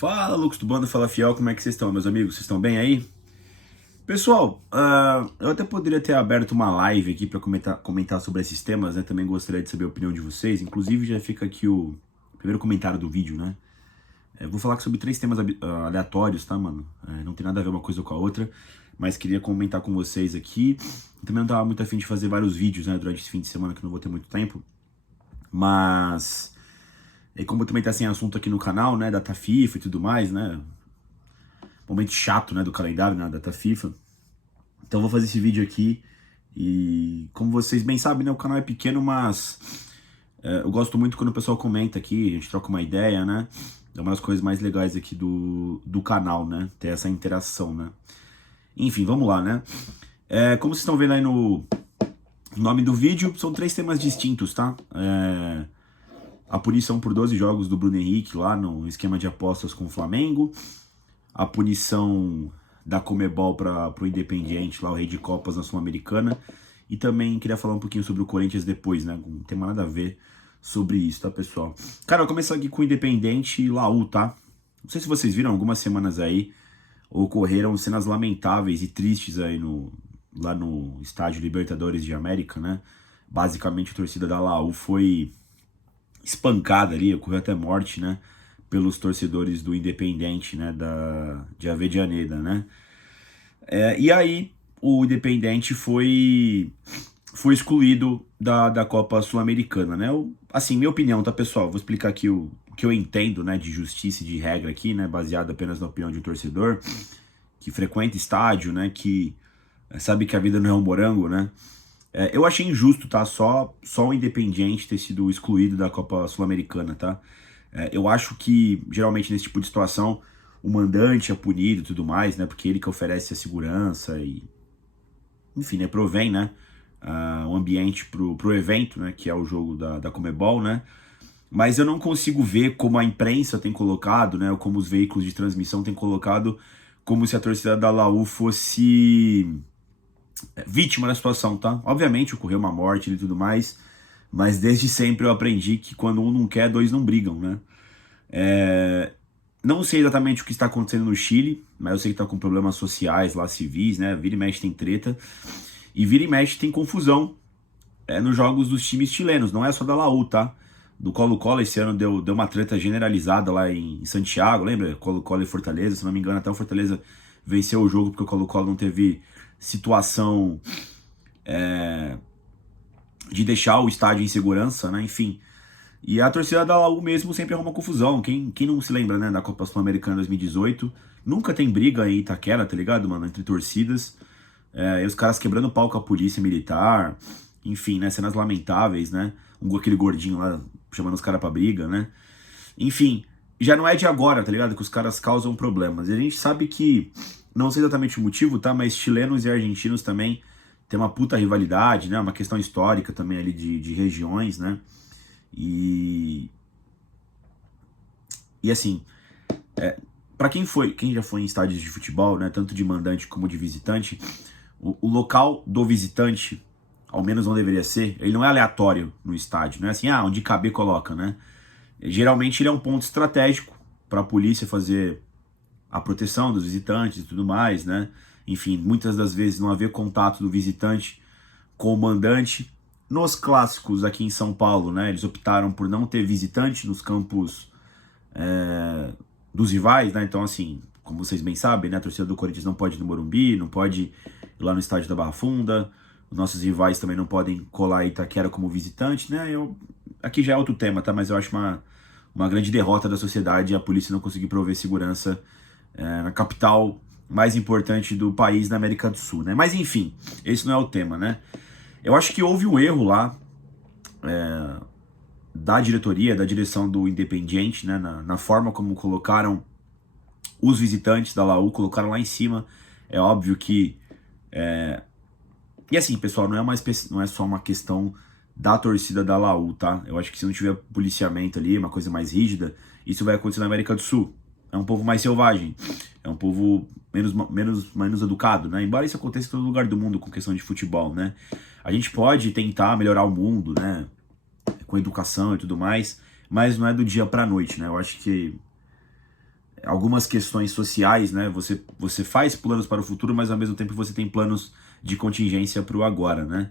Fala, Lucas do Bando, fala Fiel, como é que vocês estão, meus amigos? Vocês estão bem aí? Pessoal, eu até poderia ter aberto uma live aqui para comentar sobre esses temas, né? Também gostaria de saber a opinião de vocês. Inclusive, já fica aqui o primeiro comentário do vídeo, né? Vou falar sobre três temas aleatórios, tá, mano? Não tem nada a ver uma coisa com a outra, mas queria comentar com vocês aqui. Também não tava muito afim de fazer vários vídeos, né, durante esse fim de semana, que eu não vou ter muito tempo. Mas, como também tá sem assunto aqui no canal, né, data FIFA e tudo mais, né? Momento chato, né, do calendário, né, da data FIFA. Então eu vou fazer esse vídeo aqui e, como vocês bem sabem, né, o canal é pequeno, mas eu gosto muito quando o pessoal comenta aqui, a gente troca uma ideia, né? É uma das coisas mais legais aqui do canal, né? Ter essa interação, né? Enfim, vamos lá, né? Como vocês estão vendo aí no nome do vídeo, são três temas distintos, tá? A punição por 12 jogos do Bruno Henrique lá no esquema de apostas com o Flamengo, a punição da Comebol para o Independiente, lá o Rei de Copas na Sul-Americana, e também queria falar um pouquinho sobre o Corinthians depois, né? Não tem nada a ver sobre isso, tá, pessoal? Cara, eu vou começar aqui com o Independiente e Laú, tá? Não sei se vocês viram, algumas semanas aí ocorreram cenas lamentáveis e tristes aí lá no estádio Libertadores de América, né? Basicamente a torcida da Laú foi espancada ali, ocorreu até morte, né? Pelos torcedores do Independente, né? De Avedianeda, né? E aí o Independente foi excluído da Copa Sul-Americana, né? Assim, minha opinião, tá, pessoal? Vou explicar aqui o que eu entendo, né, de justiça e de regra aqui, né, baseado apenas na opinião de um torcedor que frequenta estádio, né, que sabe que a vida não é um morango, né? Eu achei injusto, tá? Só o Independiente ter sido excluído da Copa Sul-Americana, tá? Eu acho que, geralmente, nesse tipo de situação, o mandante é punido e tudo mais, né? Porque ele que oferece a segurança e, enfim, né? Provém, né? O ambiente pro evento, né? Que é o jogo da Comebol, né? Mas eu não consigo ver como a imprensa tem colocado, né? Ou como os veículos de transmissão têm colocado, como se a torcida da Laú fosse vítima da situação, tá? Obviamente ocorreu uma morte e tudo mais, mas desde sempre eu aprendi que quando um não quer, dois não brigam, né? Não sei exatamente o que está acontecendo no Chile, mas eu sei que tá com problemas sociais lá, civis, né? Vira e mexe tem treta, e vira e mexe tem confusão nos jogos dos times chilenos, não é só da Laú, tá? Do Colo-Colo esse ano deu uma treta generalizada lá em Santiago, lembra? Colo-Colo e Fortaleza, se não me engano até o Fortaleza venceu o jogo porque o Colo-Colo não teve situação de deixar o estádio em segurança, né? Enfim. E a torcida da Laú mesmo sempre arruma confusão. Quem não se lembra, né, da Copa Sul-Americana 2018, nunca tem briga em Itaquera, tá ligado, mano? Entre torcidas. E os caras quebrando pau com a polícia militar. Enfim, né? Cenas lamentáveis, né? Aquele gordinho lá chamando os caras pra briga, né? Enfim, já não é de agora, tá ligado? Que os caras causam problemas. E a gente sabe que, não sei exatamente o motivo, tá? Mas chilenos e argentinos também tem uma puta rivalidade, né? Uma questão histórica também ali de regiões, né? E assim, para quem já foi em estádios de futebol, né? Tanto de mandante como de visitante, o local do visitante, ao menos não deveria ser, ele não é aleatório no estádio, não é assim, onde caber coloca, né? Geralmente ele é um ponto estratégico para a polícia fazer a proteção dos visitantes e tudo mais, né? Enfim, muitas das vezes não haver contato do visitante com o mandante. Nos clássicos aqui em São Paulo, né? Eles optaram por não ter visitante nos campos dos rivais, né? Então, assim, como vocês bem sabem, né? A torcida do Corinthians não pode ir no Morumbi, não pode ir lá no estádio da Barra Funda. Os nossos rivais também não podem colar Itaquera como visitante, né? Aqui já é outro tema, tá? Mas eu acho uma grande derrota da sociedade a polícia não conseguir prover segurança na capital mais importante do país na América do Sul, né? Mas enfim, esse não é o tema, né? Eu acho que houve um erro lá da diretoria, da direção do Independiente, né? Na forma como colocaram os visitantes da Laú, colocaram lá em cima. É óbvio que... E assim, pessoal, não é só uma questão da torcida da Laú, tá? Eu acho que se não tiver policiamento ali, uma coisa mais rígida, isso vai acontecer na América do Sul. É um povo mais selvagem, é um povo menos educado, né? Embora isso aconteça em todo lugar do mundo com questão de futebol, né? A gente pode tentar melhorar o mundo, né? Com educação e tudo mais, mas não é do dia pra noite, né? Eu acho que algumas questões sociais, né? Você faz planos para o futuro, mas ao mesmo tempo você tem planos de contingência para o agora, né?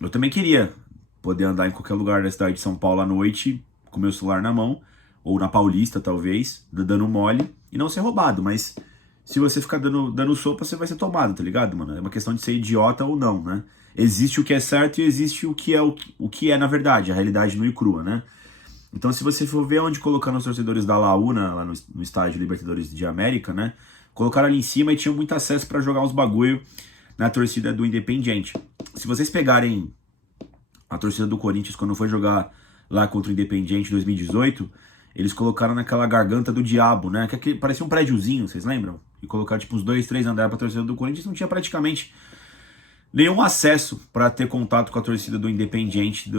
Eu também queria poder andar em qualquer lugar da cidade de São Paulo à noite, com meu celular na mão, ou na Paulista, talvez, dando mole, e não ser roubado, mas se você ficar dando sopa, você vai ser tomado, tá ligado, mano? É uma questão de ser idiota ou não, né? Existe o que é certo e existe o que é na verdade, a realidade nua e crua, né? Então, se você for ver onde colocaram os torcedores da Laúna, lá no estádio Libertadores de América, né? Colocaram ali em cima e tinham muito acesso para jogar uns bagulho na torcida do Independiente. Se vocês pegarem a torcida do Corinthians quando foi jogar lá contra o Independiente em 2018, eles colocaram naquela garganta do diabo, né? Que parecia um prédiozinho, vocês lembram? E colocaram tipo uns 2, 3 andares pra torcida do Corinthians, não tinha praticamente nenhum acesso para ter contato com a torcida do Independiente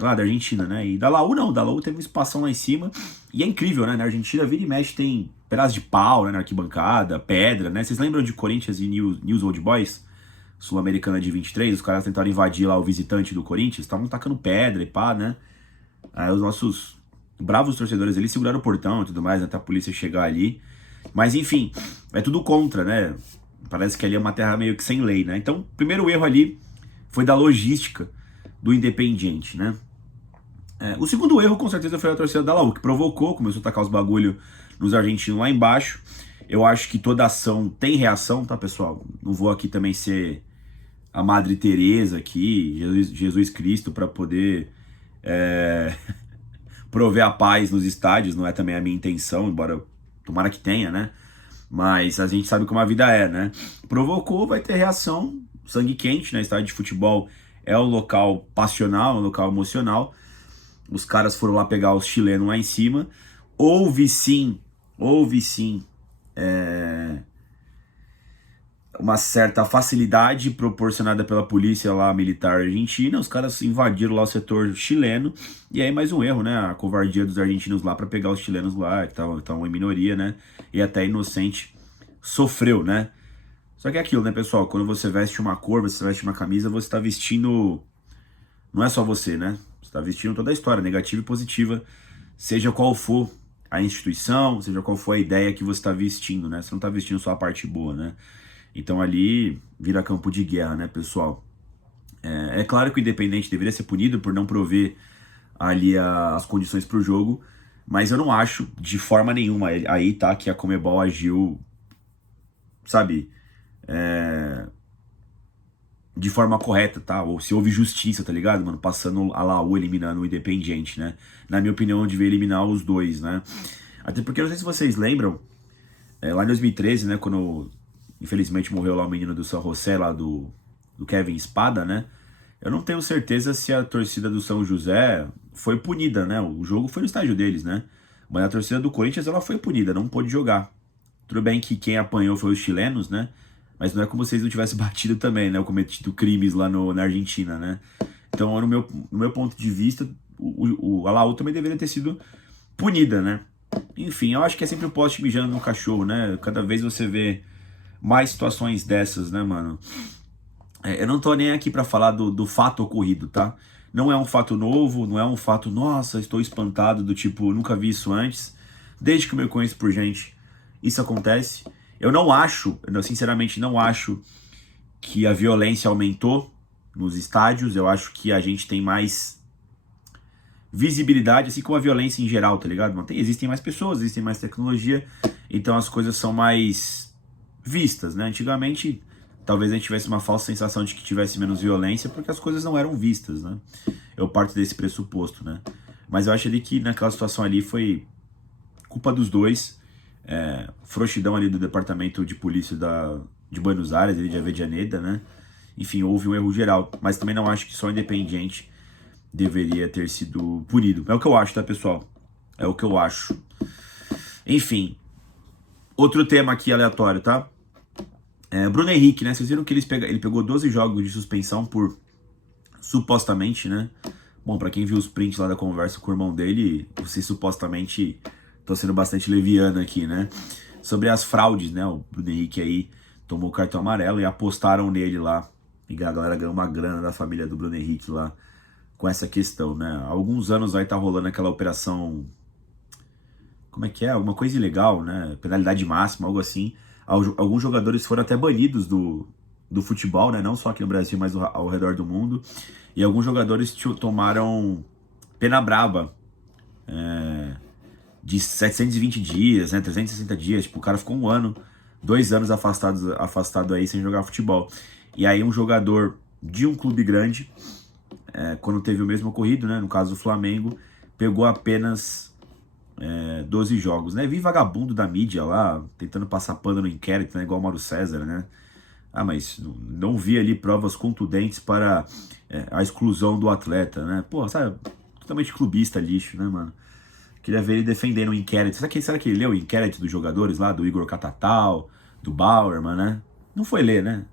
lá da Argentina, né? E da Laú não, da Laú teve um espação lá em cima. E é incrível, né? Na Argentina, vira e mexe, tem pedaço de pau, né? Na arquibancada, pedra, né? Vocês lembram de Corinthians e News Old Boys? Sul-Americana de 23, os caras tentaram invadir lá o visitante do Corinthians, estavam tacando pedra e pá, né? Aí os nossos bravos torcedores ali seguraram o portão e tudo mais, até a polícia chegar ali. Mas enfim, é tudo contra, né? Parece que ali é uma terra meio que sem lei, né? Então, o primeiro erro ali foi da logística do Independiente, né? O segundo erro, com certeza, foi a torcida da Laú, que provocou, começou a tacar os bagulho nos argentinos lá embaixo. Eu acho que toda ação tem reação, tá, pessoal? Não vou aqui também ser a Madre Teresa aqui, Jesus Cristo, para poder prover a paz nos estádios, não é também a minha intenção, embora tomara que tenha, né? Mas a gente sabe como a vida é, né? Provocou, vai ter reação, sangue quente, né? Estádio de futebol é um local passional, um local emocional. Os caras foram lá pegar os chilenos lá em cima. Houve sim, uma certa facilidade proporcionada pela polícia lá militar argentina. Os caras invadiram lá o setor chileno. E aí mais um erro, né? A covardia dos argentinos lá para pegar os chilenos lá, que estavam em minoria, né? E até inocente sofreu, né? Só que é aquilo, né, pessoal? Quando você veste uma cor, você veste uma camisa, você tá vestindo... Não é só você, né? Você tá vestindo toda a história, negativa e positiva, seja qual for a instituição, seja qual for a ideia que você tá vestindo, né? Você não tá vestindo só a parte boa, né? Então ali vira campo de guerra, né, pessoal? É claro que o Independente deveria ser punido por não prover ali as condições para o jogo, mas eu não acho de forma nenhuma aí, tá, que a Conmebol agiu, sabe, de forma correta, tá? Ou se houve justiça, tá ligado, mano? Passando a Laú, eliminando o Independiente, né? Na minha opinião, eu devia eliminar os dois, né? Até porque, eu não sei se vocês lembram, lá em 2013, né, quando infelizmente morreu lá o menino do São José, lá do Kevin Espada, né? Eu não tenho certeza se a torcida do São José foi punida, né? O jogo foi no estádio deles, né? Mas a torcida do Corinthians, ela foi punida, não pôde jogar. Tudo bem que quem apanhou foi os chilenos, né? Mas não é como se eles não tivessem batido também, né? Ou cometido crimes lá na Argentina, né? Então, no meu ponto de vista, a Laú também deveria ter sido punida, né? Enfim, eu acho que é sempre o poste mijando no cachorro, né? Cada vez você vê mais situações dessas, né, mano? Eu não tô nem aqui pra falar do fato ocorrido, tá? Não é um fato novo, não é um fato, nossa, estou espantado, do tipo, nunca vi isso antes. Desde que eu me conheço por gente, isso acontece. Eu sinceramente não acho que a violência aumentou nos estádios. Eu acho que a gente tem mais visibilidade, assim como a violência em geral, tá ligado? Existem mais pessoas, existem mais tecnologia, então as coisas são mais vistas, né? Antigamente, talvez a gente tivesse uma falsa sensação de que tivesse menos violência, porque as coisas não eram vistas, né? Eu parto desse pressuposto, né? Mas eu acho ali que naquela situação ali foi culpa dos dois, frouxidão ali do departamento de polícia de Buenos Aires, ali de Avellaneda, né? Enfim, houve um erro geral, mas também não acho que só o Independiente deveria ter sido punido. É o que eu acho, tá, pessoal? É o que eu acho. Enfim, outro tema aqui aleatório, tá? Bruno Henrique, né? Vocês viram que ele pegou 12 jogos de suspensão por, supostamente, né? Bom, pra quem viu os prints lá da conversa com o irmão dele, vocês supostamente estão sendo bastante leviano aqui, né? Sobre as fraudes, né? O Bruno Henrique aí tomou o cartão amarelo e apostaram nele lá. E a galera ganhou uma grana da família do Bruno Henrique lá com essa questão, né? Há alguns anos aí tá rolando aquela operação... como é que é? Alguma coisa ilegal, né? Penalidade máxima, algo assim. Alguns jogadores foram até banidos do futebol, né? Não só aqui no Brasil, mas ao redor do mundo. E alguns jogadores tomaram pena braba, de 720 dias, né? 360 dias. Tipo, o cara ficou 1 ano, 2 anos afastado aí sem jogar futebol. E aí um jogador de um clube grande, quando teve o mesmo ocorrido, né? No caso do Flamengo, pegou apenas 12 jogos, né? Vi vagabundo da mídia lá, tentando passar pano no inquérito, né? Igual o Mauro César, né? Ah, mas não vi ali provas contundentes para a exclusão do atleta, né? Pô, sabe, totalmente clubista lixo, né, mano? Queria ver ele defendendo o inquérito. Será que ele leu o inquérito dos jogadores lá, do Igor Catatal, do Bauerman, né? Não foi ler, né?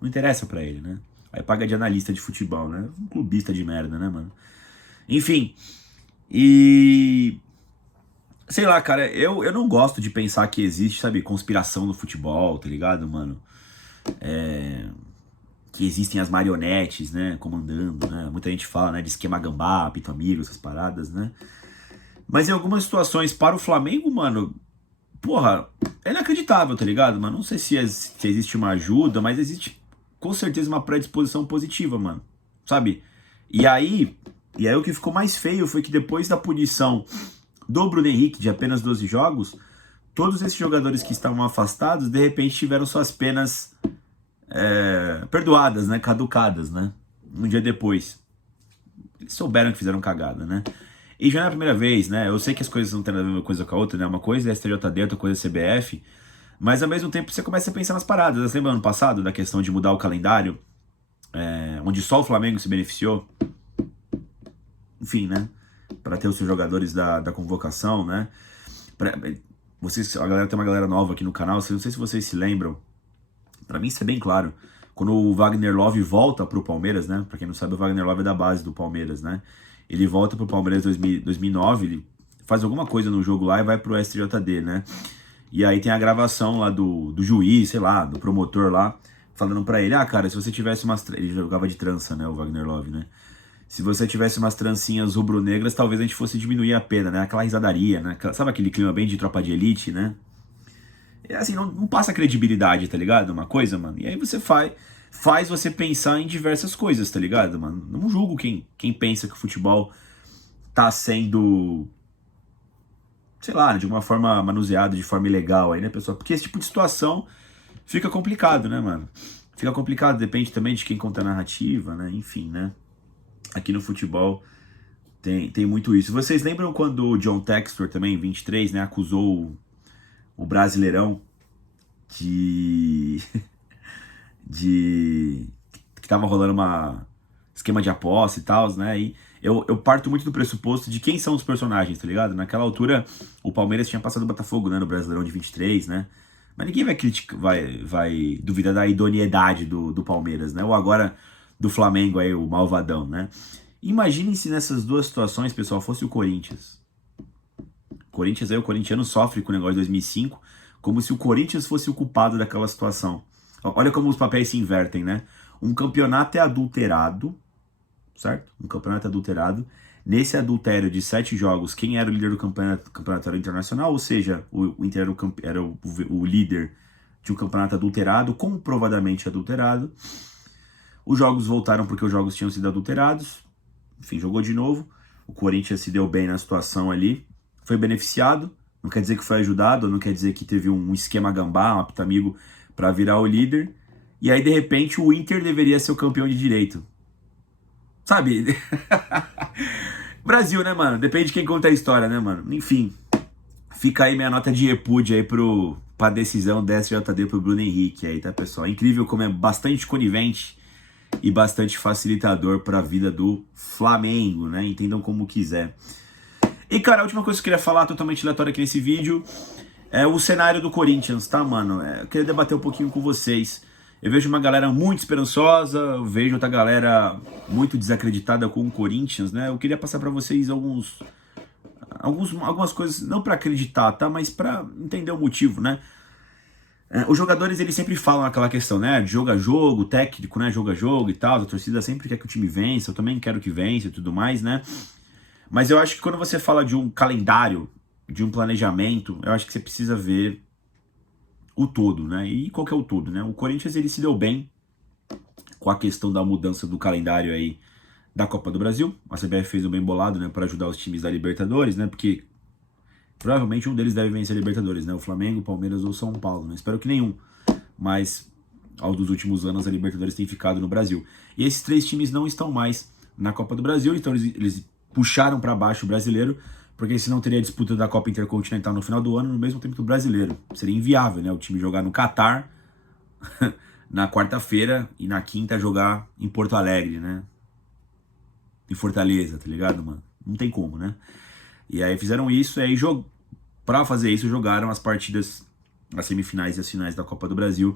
Não interessa pra ele, né? Aí paga de analista de futebol, né? Um clubista de merda, né, mano? Enfim, e... sei lá, cara, eu não gosto de pensar que existe, sabe, conspiração no futebol, tá ligado, mano? Que existem as marionetes, né, comandando, né? Muita gente fala, né, de esquema gambá, pito amigo, essas paradas, né? Mas em algumas situações, para o Flamengo, mano, porra, é inacreditável, tá ligado, mano? Não sei se existe uma ajuda, mas existe com certeza uma predisposição positiva, mano, sabe? E aí o que ficou mais feio foi que depois da punição do Bruno Henrique, de apenas 12 jogos, todos esses jogadores que estavam afastados, de repente tiveram suas penas perdoadas, né? Caducadas, né? Um dia depois. Eles souberam que fizeram cagada, né? E já não é a primeira vez, né? Eu sei que as coisas não têm nada a ver uma coisa com a outra, né? Uma coisa é STJD, outra coisa é CBF, mas ao mesmo tempo você começa a pensar nas paradas. Você lembra ano passado da questão de mudar o calendário, onde só o Flamengo se beneficiou? Enfim, né? Para ter os seus jogadores da convocação, né? Tem uma galera nova aqui no canal, não sei se vocês se lembram. Pra mim isso é bem claro. Quando o Wagner Love volta pro Palmeiras, né? Pra quem não sabe, o Wagner Love é da base do Palmeiras, né? Ele volta pro Palmeiras em 2009, ele faz alguma coisa no jogo lá e vai pro STJD, né? E aí tem a gravação lá do juiz, sei lá, do promotor lá, falando pra ele, cara, se você tivesse umas... Ele jogava de trança, né, o Wagner Love, né? Se você tivesse umas trancinhas rubro-negras, talvez a gente fosse diminuir a pena, né? Aquela risadaria, né? Sabe aquele clima bem de tropa de elite, né? Assim, não passa credibilidade, tá ligado? Uma coisa, mano. E aí você faz você pensar em diversas coisas, tá ligado, mano? Não julgo quem pensa que o futebol tá sendo, sei lá, de uma forma manuseado, de forma ilegal aí, né, pessoal? Porque esse tipo de situação fica complicado, né, mano? Fica complicado, depende também de quem conta a narrativa, né? Enfim, né? Aqui no futebol tem muito isso. Vocês lembram quando o John Textor também, 23, né, acusou o Brasileirão que tava rolando esquema de aposta e tal, né? E eu parto muito do pressuposto de quem são os personagens, tá ligado? Naquela altura, o Palmeiras tinha passado o Botafogo, né, no Brasileirão de 23, né? Mas ninguém vai criticar, vai duvidar da idoneidade do Palmeiras, né? Ou agora do Flamengo aí, o malvadão, né? Imaginem se nessas duas situações, pessoal, fosse o Corinthians. O corintiano sofre com o negócio de 2005, como se o Corinthians fosse o culpado daquela situação. Olha como os papéis se invertem, né? Um campeonato é adulterado, certo? Um campeonato é adulterado. Nesse adultério de 7 jogos, quem era o líder do campeonato era o Internacional, ou seja, o Inter era o líder de um campeonato adulterado, comprovadamente adulterado. Os jogos voltaram porque os jogos tinham sido adulterados. Enfim, jogou de novo. O Corinthians se deu bem na situação ali. Foi beneficiado. Não quer dizer que foi ajudado, não quer dizer que teve um esquema gambá, um apitamigo para virar o líder. E aí, de repente, o Inter deveria ser o campeão de direito. Sabe? Brasil, né, mano? Depende de quem conta a história, né, mano? Enfim, fica aí minha nota de repúdio aí pra decisão da SJD pro Bruno Henrique aí, tá, pessoal? É incrível como é bastante conivente e bastante facilitador pra vida do Flamengo, né? Entendam como quiser. E, cara, a última coisa que eu queria falar, totalmente aleatória aqui nesse vídeo, é o cenário do Corinthians, tá, mano? Eu queria debater um pouquinho com vocês. Eu vejo uma galera muito esperançosa, eu vejo outra galera muito desacreditada com o Corinthians, né? Eu queria passar pra vocês algumas coisas, não pra acreditar, tá? Mas pra entender o motivo, né? Os jogadores, eles sempre falam aquela questão, né? De jogo a jogo, técnico, né? Jogo a jogo e tal. A torcida sempre quer que o time vença, eu também quero que vença e tudo mais, né? Mas eu acho que quando você fala de um calendário, de um planejamento, eu acho que você precisa ver o todo, né? E qual que é o todo, né? O Corinthians, ele se deu bem com a questão da mudança do calendário aí da Copa do Brasil. A CBF fez um bem bolado, né, para ajudar os times da Libertadores, né? Porque provavelmente um deles deve vencer a Libertadores, né? O Flamengo, o Palmeiras ou o São Paulo, né? Espero que nenhum. Mas ao dos últimos anos a Libertadores tem ficado no Brasil. E esses 3 times não estão mais na Copa do Brasil, então eles puxaram para baixo o brasileiro, porque senão teria a disputa da Copa Intercontinental no final do ano no mesmo tempo que o brasileiro. Seria inviável, né? O time jogar no Catar na quarta-feira e na quinta jogar em Porto Alegre, né? Em Fortaleza, tá ligado, mano? Não tem como, né? E aí fizeram isso, e aí pra fazer isso jogaram as partidas, as semifinais e as finais da Copa do Brasil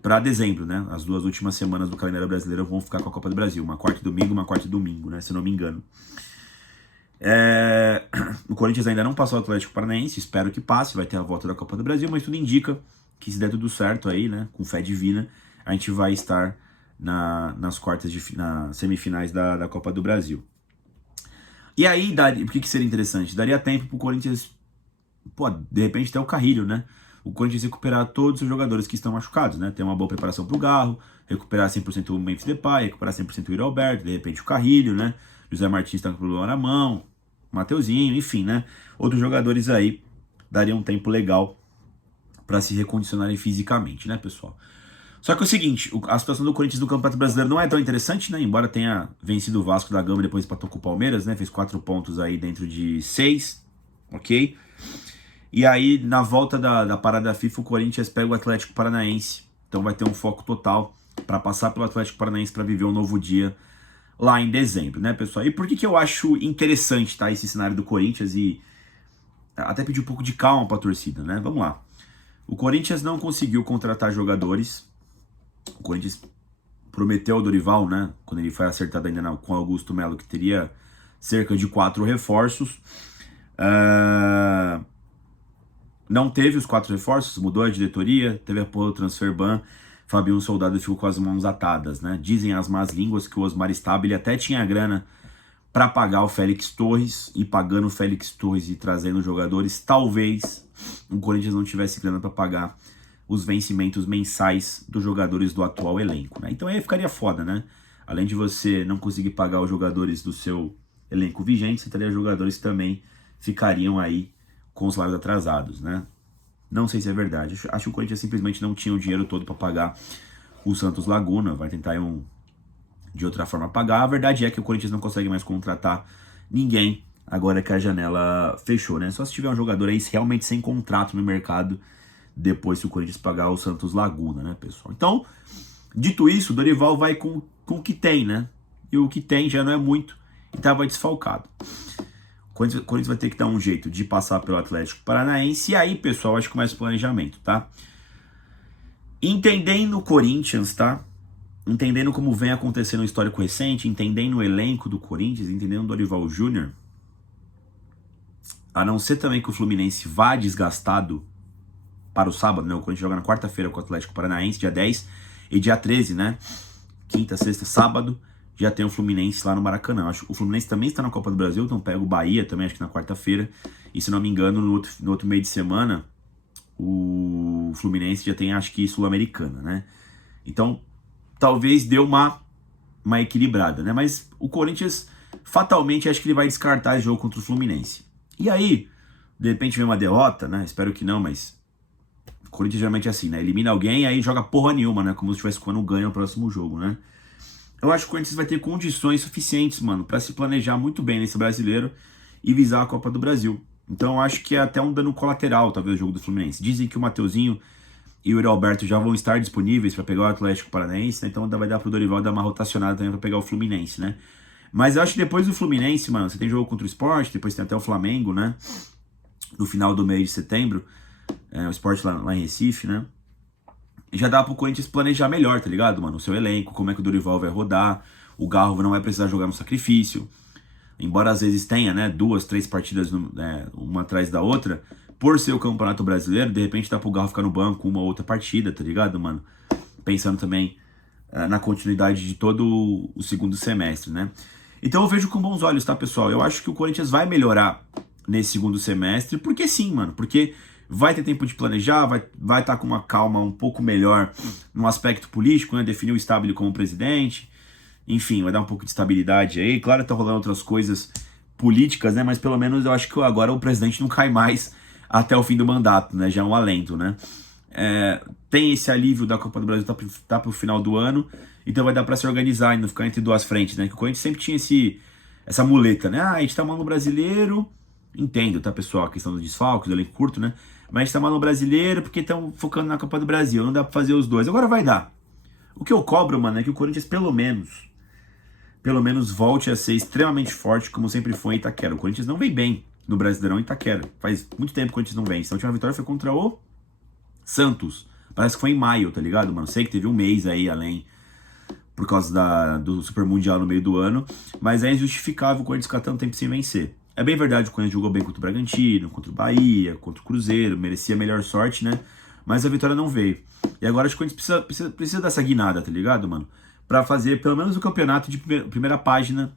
para dezembro, né? As 2 últimas semanas do calendário brasileiro vão ficar com a Copa do Brasil, uma quarta e domingo, né? Se não me engano. O Corinthians ainda não passou o Atlético Paranaense, espero que passe, vai ter a volta da Copa do Brasil, mas tudo indica que se der tudo certo aí, né? Com fé divina, a gente vai estar nas semifinais da Copa do Brasil. E aí, por que seria interessante? Daria tempo pro Corinthians, pô, de repente até o Carrilho, né? O Corinthians recuperar todos os jogadores que estão machucados, né? Ter uma boa preparação pro Garro, recuperar 100% o Memphis Depay, recuperar 100% o Yuri Alberto, de repente o Carrilho, né? José Martins tá com problema na mão, Mateuzinho, enfim, né? Outros jogadores aí dariam um tempo legal para se recondicionarem fisicamente, né, pessoal? Só que é o seguinte, a situação do Corinthians no Campeonato Brasileiro não é tão interessante, né? Embora tenha vencido o Vasco da Gama e depois empatou com o Palmeiras, né? Fez 4 pontos aí dentro de 6, ok? E aí, na volta da parada FIFA, o Corinthians pega o Atlético Paranaense. Então vai ter um foco total para passar pelo Atlético Paranaense para viver um novo dia lá em dezembro, né, pessoal? E por que eu acho interessante, tá, esse cenário do Corinthians e até pedir um pouco de calma para a torcida, né? Vamos lá. O Corinthians não conseguiu contratar jogadores. O Corinthians prometeu ao Dorival, né, quando ele foi acertado ainda com Augusto Melo, que teria cerca de 4 reforços. Não teve os 4 reforços, mudou a diretoria, teve apoio do transfer ban, Fabinho Soldado ficou com as mãos atadas, né? Dizem as más línguas que o Osmar Stabile até tinha grana para pagar o Félix Torres, e pagando o Félix Torres e trazendo jogadores, talvez o Corinthians não tivesse grana para pagar os vencimentos mensais dos jogadores do atual elenco, né? Então aí ficaria foda, né? Além de você não conseguir pagar os jogadores do seu elenco vigente, você teria jogadores que também ficariam aí com os salários atrasados, né? Não sei se é verdade. Acho que o Corinthians simplesmente não tinha o dinheiro todo para pagar o Santos Laguna, vai tentar de outra forma pagar. A verdade é que o Corinthians não consegue mais contratar ninguém agora que a janela fechou, né? Só se tiver um jogador aí realmente sem contrato no mercado depois se o Corinthians pagar o Santos Laguna, né, pessoal? Então, dito isso, o Dorival vai com o que tem, né? E o que tem já não é muito e estava desfalcado. O Corinthians vai ter que dar um jeito de passar pelo Atlético Paranaense. E aí, pessoal, acho que mais planejamento, tá? Entendendo o Corinthians, tá? Entendendo como vem acontecendo o histórico recente, entendendo o elenco do Corinthians, entendendo o Dorival Júnior, a não ser também que o Fluminense vá desgastado para o sábado, né? O Corinthians joga na quarta-feira com o Atlético Paranaense, dia 10, e dia 13, né? Quinta, sexta, sábado, já tem o Fluminense lá no Maracanã. Acho que o Fluminense também está na Copa do Brasil, então pega o Bahia também, acho que na quarta-feira. E se não me engano, no outro meio de semana, o Fluminense já tem, acho que, Sul-Americana, né? Então, talvez dê uma equilibrada, né? Mas o Corinthians, fatalmente, acho que ele vai descartar esse jogo contra o Fluminense. E aí, de repente vem uma derrota, né? Espero que não, mas o Corinthians geralmente é assim, né? Elimina alguém e aí joga porra nenhuma, né? Como se tivesse quando ganha o próximo jogo, né? Eu acho que o Corinthians vai ter condições suficientes, mano, pra se planejar muito bem nesse brasileiro e visar a Copa do Brasil. Então eu acho que é até um dano colateral, talvez, o jogo do Fluminense. Dizem que o Mateuzinho e o Yuri Alberto já vão estar disponíveis para pegar o Atlético Paranaense, né? Então vai dar pro Dorival dar uma rotacionada também para pegar o Fluminense, né? Mas eu acho que depois do Fluminense, mano, você tem jogo contra o Sport, depois tem até o Flamengo, né? No final do mês de setembro, o Sport lá em Recife, né? Já dá pro Corinthians planejar melhor, tá ligado, mano? O seu elenco, como é que o Dorival vai rodar, o Garro não vai precisar jogar no sacrifício. Embora às vezes tenha, né, 2, 3 partidas uma atrás da outra, por ser o Campeonato Brasileiro, de repente dá pro Garro ficar no banco uma outra partida, tá ligado, mano? Pensando também na continuidade de todo o segundo semestre, né? Então eu vejo com bons olhos, tá, pessoal? Eu acho que o Corinthians vai melhorar nesse segundo semestre, porque sim, mano, porque vai ter tempo de planejar, vai estar com uma calma um pouco melhor no aspecto político, né, definir o Stabile como presidente, enfim, vai dar um pouco de estabilidade aí, claro, tá rolando outras coisas políticas, né, mas pelo menos eu acho que agora o presidente não cai mais até o fim do mandato, né, já é um alento, né. Tem esse alívio da Copa do Brasil, tá pro final do ano, então vai dar pra se organizar e não ficar entre duas frentes, né, que o Corinthians sempre tinha essa muleta, né, a gente tá mal no brasileiro, entendo, tá, pessoal, a questão dos desfalques, do elenco curto, né, mas a gente tá mal no brasileiro porque estão focando na Copa do Brasil, não dá pra fazer os dois, agora vai dar. O que eu cobro, mano, é que o Corinthians pelo menos volte a ser extremamente forte, como sempre foi em Itaquera. O Corinthians não vem bem no Brasileirão em Itaquera, faz muito tempo que o Corinthians não vem, a última vitória foi contra o Santos, parece que foi em maio, tá ligado, mano? Sei que teve um mês aí além, por causa do Super Mundial no meio do ano, mas é injustificável o Corinthians ficar tanto tempo sem vencer. É bem verdade, o Corinthians jogou bem contra o Bragantino, contra o Bahia, contra o Cruzeiro, merecia melhor sorte, né? Mas a vitória não veio. E agora acho que o Corinthians precisa dessa guinada, tá ligado, mano? Pra fazer pelo menos o campeonato de primeira página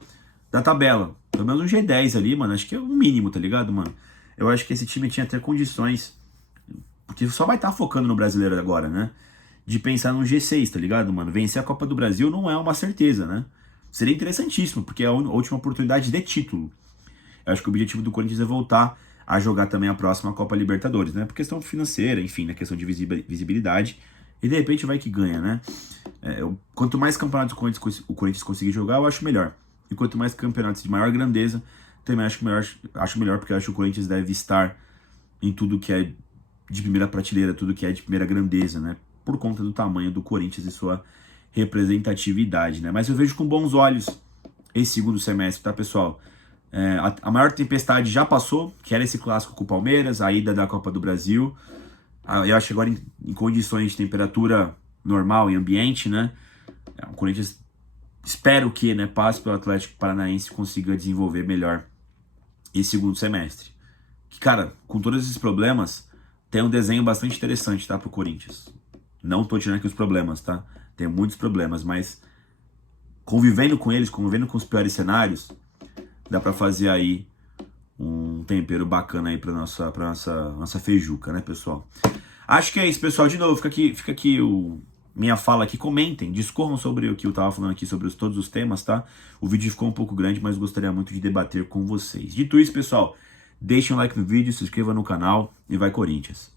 da tabela. Pelo menos um G10 ali, mano, acho que é o mínimo, tá ligado, mano? Eu acho que esse time tinha até condições, porque só vai estar focando no brasileiro agora, né? De pensar no G6, tá ligado, mano? Vencer a Copa do Brasil não é uma certeza, né? Seria interessantíssimo, porque é a última oportunidade de título. Eu acho que o objetivo do Corinthians é voltar a jogar também a próxima Copa Libertadores, né? Por questão financeira, enfim, na questão de visibilidade. E de repente vai que ganha, né? Quanto mais campeonatos o Corinthians conseguir jogar, eu acho melhor. E quanto mais campeonatos de maior grandeza, também acho melhor, porque eu acho que o Corinthians deve estar em tudo que é de primeira prateleira, tudo que é de primeira grandeza, né? Por conta do tamanho do Corinthians e sua representatividade, né? Mas eu vejo com bons olhos esse segundo semestre, tá, pessoal? A maior tempestade já passou, que era esse clássico com o Palmeiras, a ida da Copa do Brasil. Eu acho que agora em condições de temperatura normal e ambiente, né? O Corinthians, espero que, né, passe pelo Atlético Paranaense e consiga desenvolver melhor esse segundo semestre. Que, cara, com todos esses problemas, tem um desenho bastante interessante, tá, pro Corinthians. Não tô tirando aqui os problemas, tá? Tem muitos problemas, mas convivendo com eles, convivendo com os piores cenários, dá pra fazer aí um tempero bacana aí pra nossa feijuca, né, pessoal? Acho que é isso, pessoal. De novo, fica aqui minha fala aqui. Comentem, discorram sobre o que eu tava falando aqui, sobre todos os temas, tá? O vídeo ficou um pouco grande, mas gostaria muito de debater com vocês. Dito isso, pessoal, deixem um like no vídeo, se inscreva no canal e vai Corinthians!